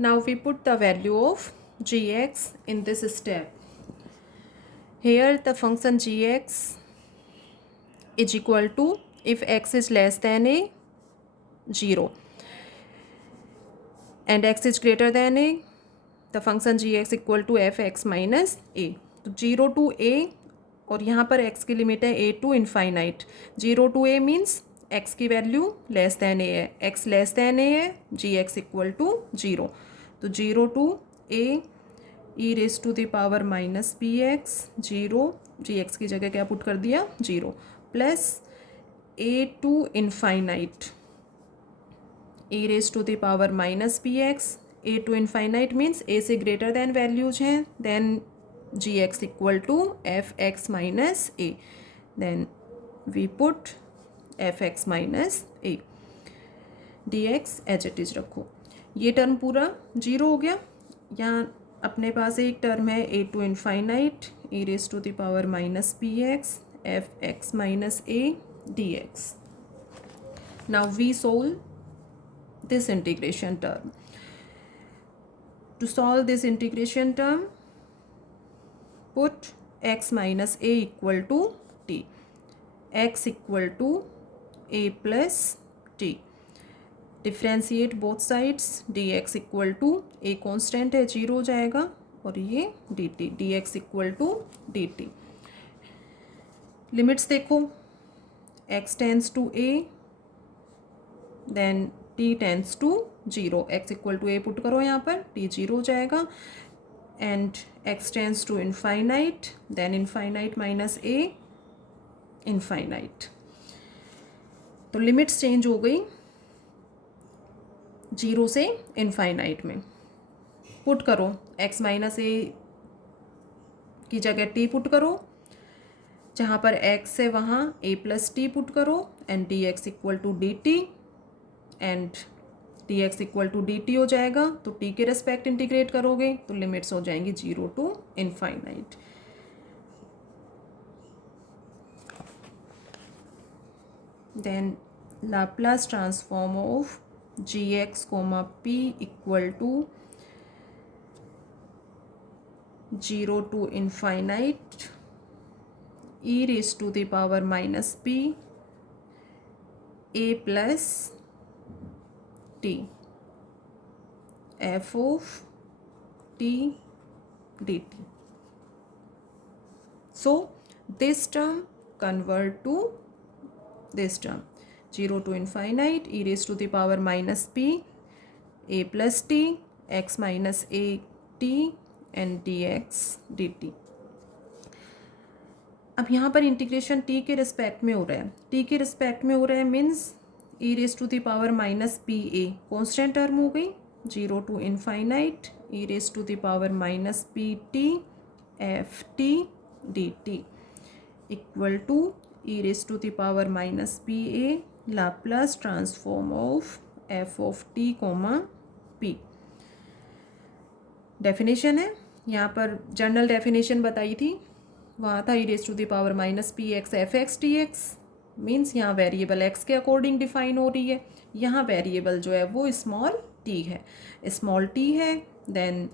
Now we put the value of gx in this step. Here the function gx is equal to, if x is less than a, 0, and x is greater than a, the function gx equal to fx minus a. तो 0 to a और यहाँ पर x की limit है a to infinite. 0 to a means x की value less than a है, x less than a है, gx equal to 0. तो 0 to a e raise to the power minus P X, 0, gx की जगह क्या put कर दिया, 0, plus a to infinite e raise to the power minus P X. a to infinite means a से greater than values हैं, then gx equal to fx minus a. Then we put fx minus a, dx as it is रखो. ये term पूरा 0 हो गया. यहाँ अपने पास एक टर्म है a to infinite e raise to the power minus P X fx minus a dx. Now we solve this integration term. To solve this integration term, put x minus a equal to t, x equal to a plus t. Differentiate both sides, dx equal to a constant है 0 हो जाएगा, और ये dt, dx equal to dt. Limits देखो, x tends to a, then t tends to 0. x equal to a put करो यहाँ पर, t 0 हो जाएगा, and x tends to infinite, then infinite minus a, infinite. तो लिमिट्स चेंज हो गई 0 से इनफाइनाइट में. पुट करो x माइनस a की जगह t पुट करो, जहाँ पर x है वहाँ a प्लस टी पुट करो, and dx equal to dt, and dx equal to dt हो जाएगा. तो t के रेस्पेक्ट इंटीग्रेट करोगे तो लिमिट्स हो जाएंगी 0 to infinite. Then Laplace transform of gx comma p equal to 0 to infinite e raise to the power minus p a plus t f of t dt. So this term convert to this term, 0 to infinite e raised to the power minus p a plus t x minus a t and dx dt. अब यहाँ पर integration t के respect में हो रहा है, t के respect में हो रहा है means e raise to the power minus P A constant term हो गई, 0 to infinite e raise to the power minus P T F T D T equal to e raise to the power minus P A Laplace transform of f of t comma p. Definition है, यहाँ पर general definition बताई थी, वहाँ था e raise to the power minus P X F X T X, means यहाँ variable x के according define हो रही है. यहाँ वेरिएबल जो है वो स्मॉल t है, स्मॉल t है, देन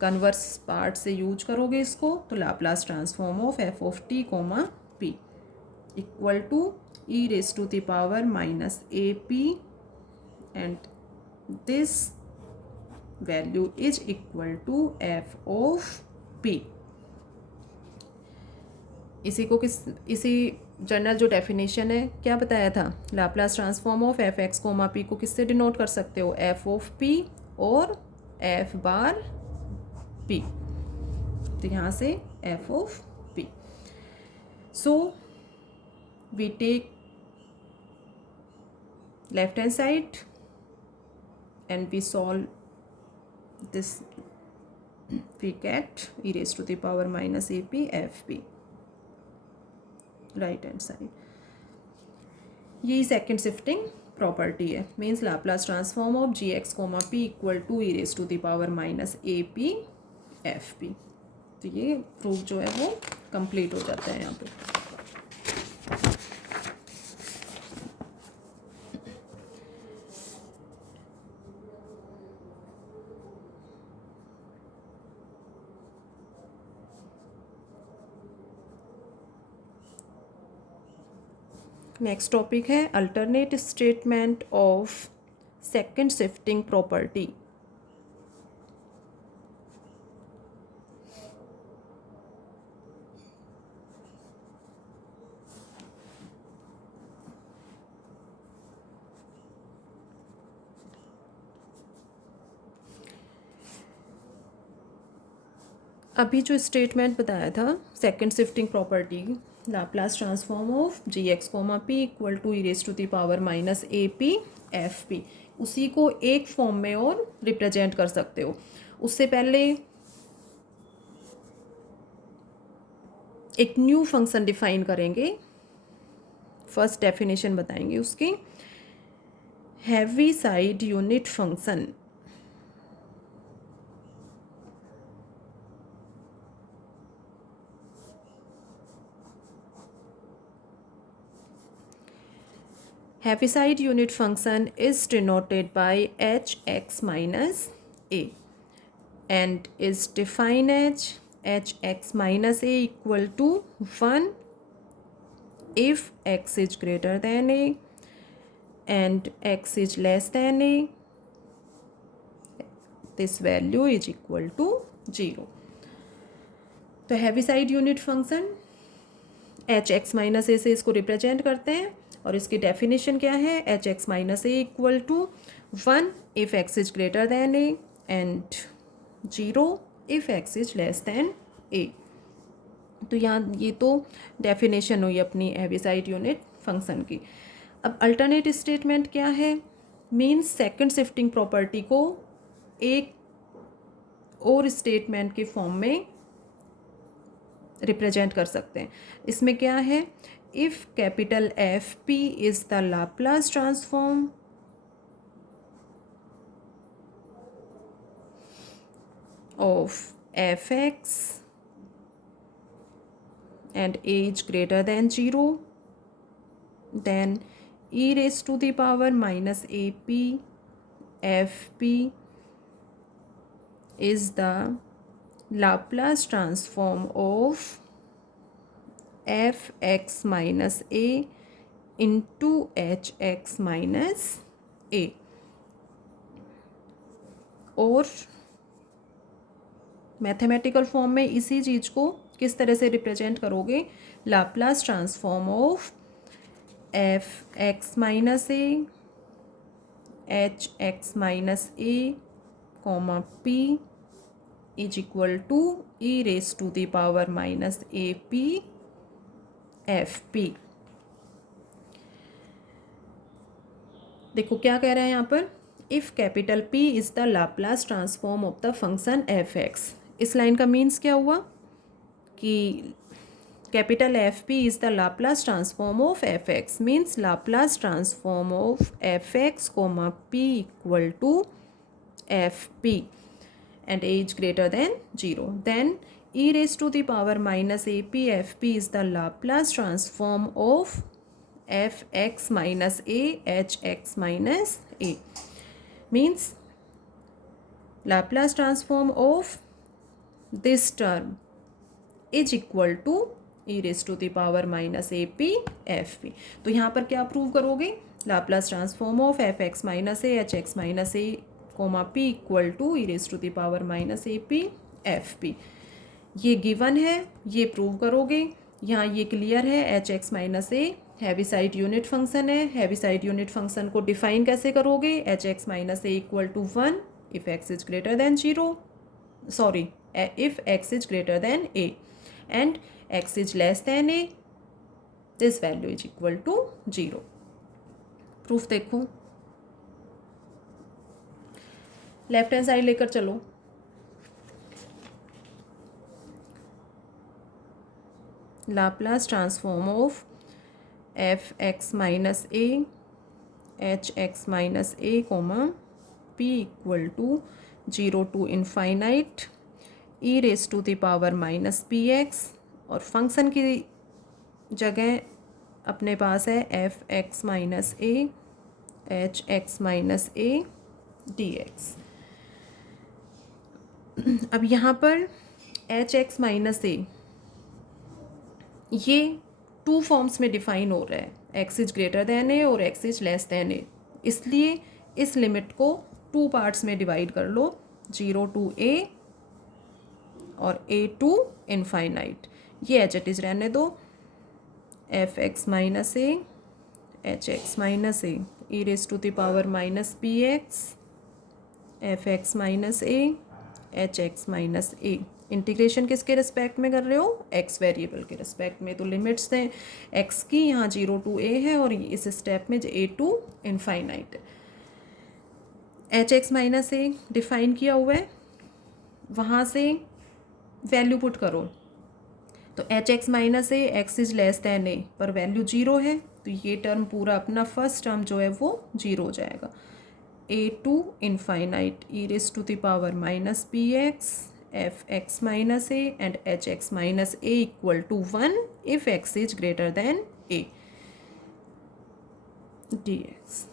कन्वर्स पार्ट से यूज करोगे इसको, तो Laplace transform of f of t comma p equal to e raise to the power minus A P, and this value is equal to f of p. इसी general जो definition है क्या बताया था, Laplace transform of F X comma P को किससे denote कर सकते हो, एफ ऑफ पी और एफ बार पी. तो यहाँ से F of P. So we take left hand side and we solve this, we get E raise to the power minus A P F P right hand side. यही second shifting property है, means Laplace transform of G X comma P equal to E raise to the power minus A P F P. तो ये proof जो है वो complete हो जाता है यहाँ पे. नेक्स्ट टॉपिक है alternate statement of second shifting property. अभी जो स्टेटमेंट बताया था second shifting property, Laplace transform of G X comma P equal to E raise to the power minus A P F P, उसी को एक form में और रिप्रेजेंट कर सकते हो। उससे पहले एक न्यू फंक्शन डिफाइन करेंगे, फर्स्ट डेफिनेशन बताएंगे उसकी। Heavy side unit function Heaviside unit function is denoted by hx minus a and is defined as hx minus a equal to 1 if x is greater than a and x is less than a, this value is equal to 0. तो Heaviside unit function H X minus A से इसको represent करते हैं और इसकी definition क्या है, H X minus A equal to 1 if X is greater than A and 0 if X is less than A. तो यहाँ ये तो डेफिनेशन हुई अपनी हैवीसाइड यूनिट फंक्शन की। अब अल्टरनेट स्टेटमेंट क्या है, मीन्स सेकंड शिफ्टिंग प्रॉपर्टी को एक और स्टेटमेंट के फॉर्म में रिप्रेजेंट कर सकते हैं। इसमें क्या है, if capital F P is the Laplace transform of F X and A is greater than 0, then E raise to the power minus A P F P is the Laplace transform of f x minus a into h x minus a। और mathematical form में इसी चीज़ को किस तरह से represent करोगे, Laplace transform of F X minus A H X minus A comma P is equal to E raise to the power minus A P F P. देखो क्या कह रहे हैं यहाँ पर, if capital P is the Laplace transform of the function F X. इस line का means क्या हुआ कि capital F P is the Laplace transform of F X, means Laplace transform of F X comma P equal to F P and a is greater than 0, then e raised to the power minus ap fp is the Laplace transform of f x minus a h x minus a, means Laplace transform of this term is equal to e raised to the power minus ap fp। तो यहाँ पर क्या prove करोगे, Laplace transform of f x minus a h x minus a कोमा p equal to E raise to the power minus A P F P. ये given है, ये prove करोगे। यहाँ ये क्लियर है, H X minus A Heaviside unit function है। Heaviside unit function को डिफाइन कैसे करोगे, H X minus A equal to 1 if X is greater than 0, sorry if X is greater than A and X is less than A, this value is equal to 0। Proof देखो, left hand side लेकर चलो। Laplace transform of F X minus A H X minus A comma P equal to 0 to infinite E raise to the power minus P X, और function की जगह अपने पास है F X minus A H X minus A D X. अब यहाँ पर H X minus ए ये टू फॉर्म्स में डिफाइन हो रहा है। एक्स इज ग्रेटर देन ए और एक्स इज लेस देन ए, इसलिए इस लिमिट को 2 पार्ट्स में डिवाइड कर लो, 0 टू ए और ए टू इनफाइनाइट। ये एच इट इज रहने दो, F X minus A H X minus A E raise to the power minus P X F X minus A H X minus A. Integration किसके respect में कर रहे हो? X variable के respect में। तो लिमिट्स हैं एक्स की, यहाँ 0 टू ए है और इस स्टेप में ए टू इनफाइनाइट है। H X minus A define किया हुआ है, वहाँ से वैल्यू पुट करो। तो H X minus A X is less than A पर वैल्यू 0 है, तो ये टर्म पूरा अपना फर्स्ट टर्म जो है वो 0 हो जाएगा। A to infinite E raise to the power minus P X F X minus A and H X minus A equal to 1 if X is greater than A D X.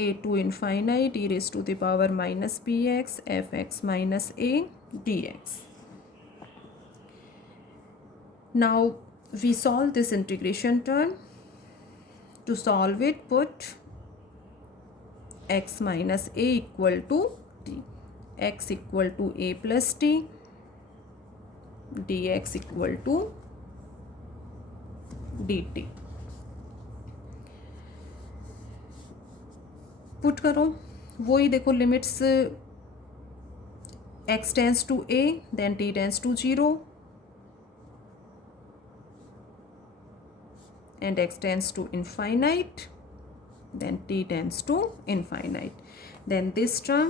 A to infinite E raise to the power minus P X F X minus A D X. Now we solve this integration term. To solve it, put x minus a equal to t, x equal to a plus t, dx equal to dt. Put करो, वही देखो limits x tends to a then t tends to 0 and x tends to infinite then t tends to infinite, then this term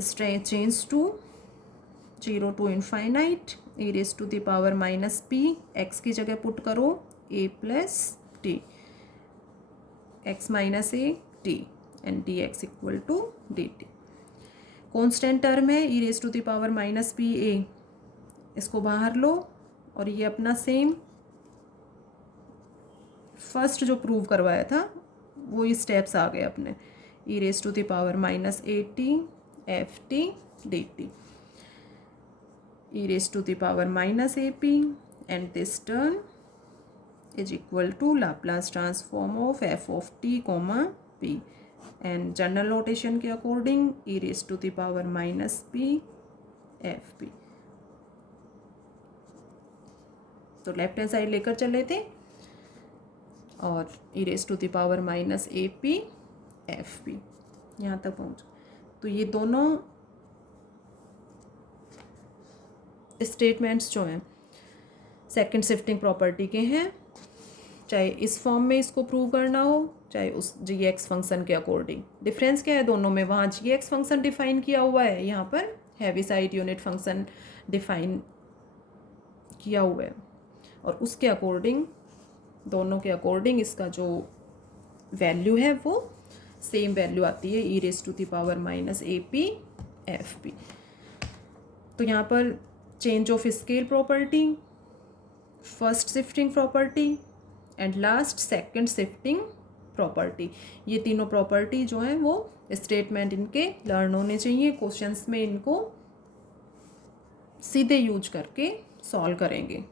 is changed to 0 to infinite e raised to the power minus p, x की जगह put करो a plus t, x minus a t and dx equal to dt। Constant term है e raised to the power minus p a, इसको बाहर लो और ये अपना same first जो प्रूव करवाया था वही स्टेप्स आ गए अपने, E raise to the power minus A T F T D T E raise to the power minus A P and this term is equal to Laplace transform of F of T comma P and general notation के according E raise to the power minus P F P. तो left hand side लेकर चले थे और E raise to the power minus A P F P यहाँ तक पहुँच। तो ये दोनों स्टेटमेंट्स जो हैं सेकंड शिफ्टिंग प्रॉपर्टी के हैं, चाहे इस फॉर्म में इसको प्रूव करना हो चाहे उस जी एक्स फंक्शन के अकॉर्डिंग। डिफरेंस क्या है दोनों में? वहाँ जी एक्स फंक्शन डिफाइन किया हुआ है, यहाँ पर हैवीसाइड यूनिट फंक्शन डिफाइन किया हुआ है और उसके अकॉर्डिंग दोनों के अकॉर्डिंग इसका जो वैल्यू है वो सेम वैल्यू आती है E raise to the power minus A P F P. तो यहाँ पर change of scale property, first shifting property and last second shifting property, ये तीनों प्रॉपर्टी जो हैं वो स्टेटमेंट इनके लर्न होने चाहिए। क्वेश्चंस में इनको सीधे यूज करके सॉल्व करेंगे।